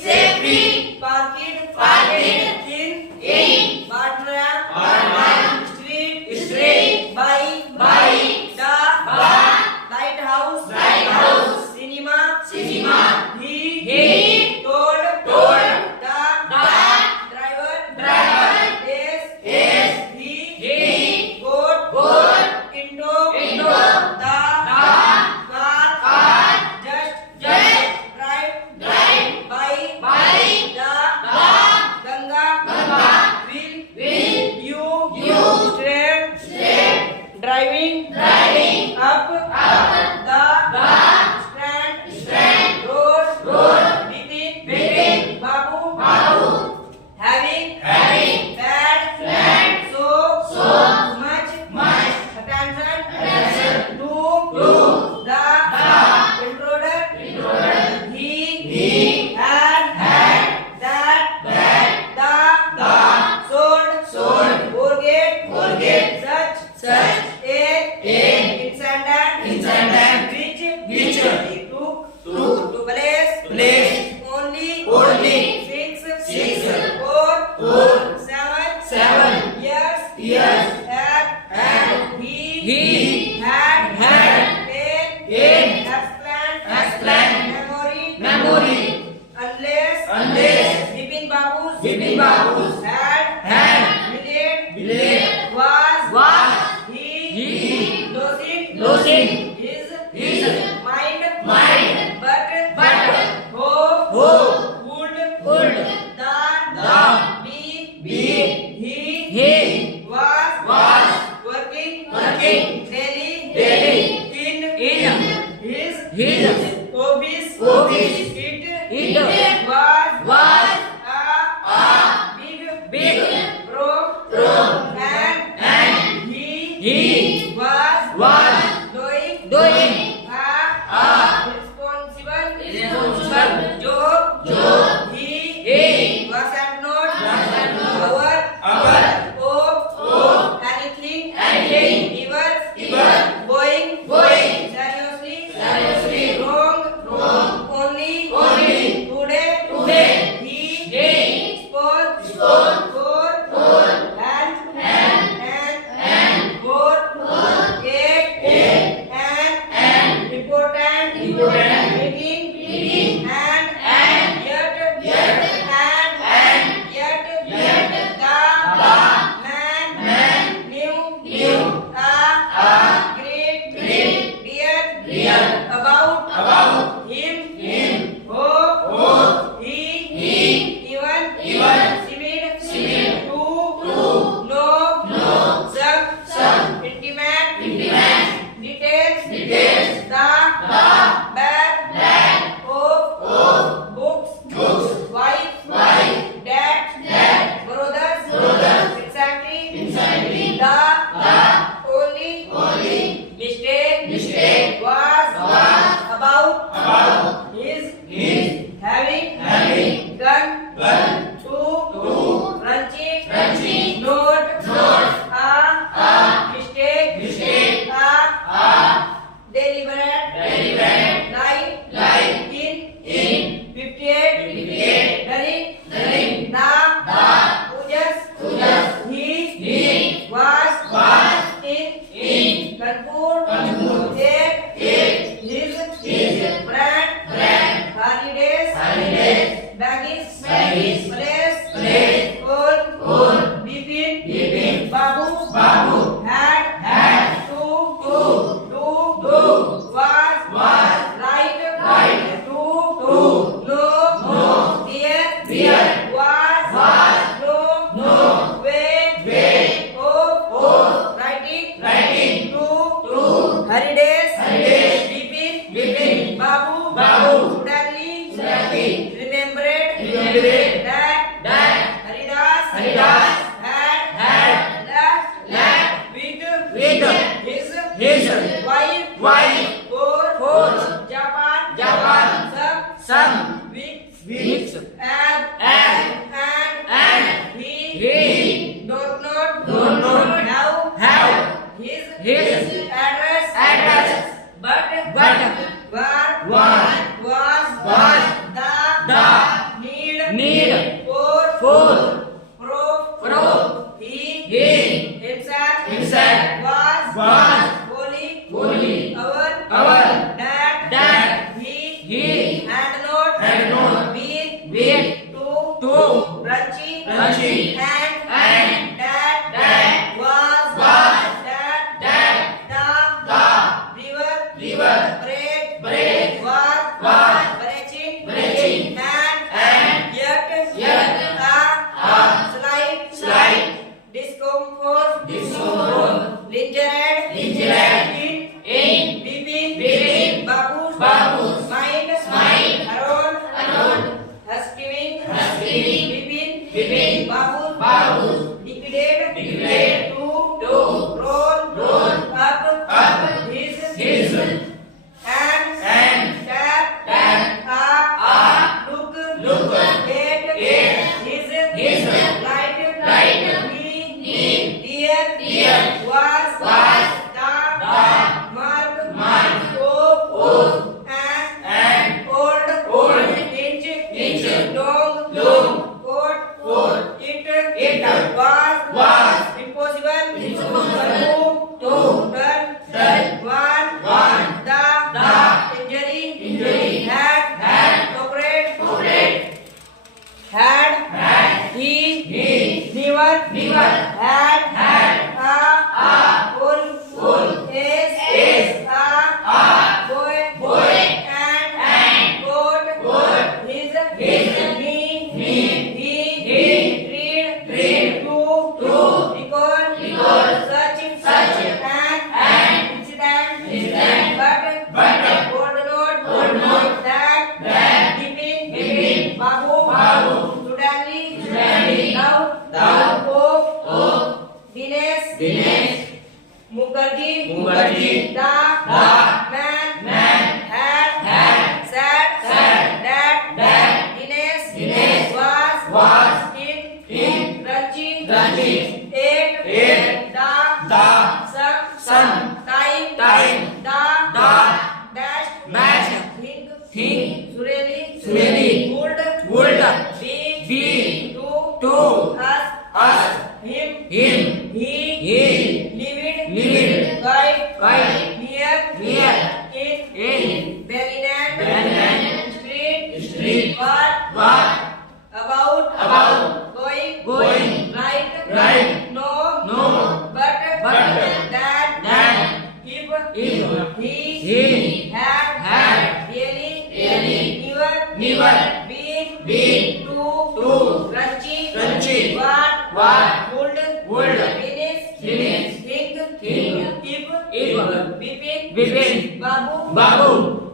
safety, parked, in, barn, street, by, the, lighthouse, cinema, he, told, the, driver, yes, he, goat, into, the, car, just, drive, by, the, Ganga, will, you, straight, driving, up, the, stand, road, between, Babu, having, had, so, much, attention, to, the, intruder, he, had, that, the, sold, forget, such, a, incident, which, he took, to place, only, 6, 4, 7, years, had, he, had, a, explant, memory, unless, Bipin Babu's, had, believed, was, he, losing, his mind, but, hope, would, the, be, he, was, working, daily, in, his, office, it, was, a, big, rope, and, he, was, doing, a, responsible, job, he, was at not, our, hope, anything, ever, going, seriously, wrong, only, today, he, spoke, for, and, for, ate, an, important, meeting, and, yet, the, man, knew, a, great deal, about, him, hope, he, even, seemed, to, know, some, intimate, details, the, back, of, books, wife, dad, brothers, exactly, the, only, mistake, was, about, his, having, gun, to, ranching, note, a, mistake, a, deliberate, lie, in, 58, during, the, Ujas, he, was, in, conclude, take, his, brand, holidays, baggies, place, all, Bipin, Babu, had, to, do, was, right, to, no, dear, was, no, way, of, writing, to, holidays, Bipin, Babu, suddenly, remembered, that, Haridas, had, left, with, his, wife, for, Japan, some, weeks, and, he, don't not have, his, address, but, was, the, need, for, for, proof, he, himself, was, wholly, our, that, he, had not, been, to, Ranchi, and, that, was, that, the, river, bread, was, breaching, and, yet, a slight, discomfort, lingered, in, between, Babu's, mind, around, housekeeping, between, Babu's, liquidate, to, roll, up, his, and, tap, look, at, his, light, dear, was, the, mark, of, and, old, inch, long, coat, it, was, impossible, to, turn, one, the, injury, had, operate, had, he, never, had, a, full, is, a, boy, and, got, his, he, read, to, recall, such, an, incident, but, old note, that, between, Babu, suddenly, now, hope, Dinesh, Mukherjee, the, man, had, said, that, Dinesh, was, in, Ranchi, ate, the, sun, time, the, dash, think, Sureli, would, be, to, us, him, he, lived, quite, near, in, Berlin, street, what, about, going, right, no, but, that, if, he, had, really, never, been, to, Ranchi, what, would, finish, think, if, Bipin, Babu,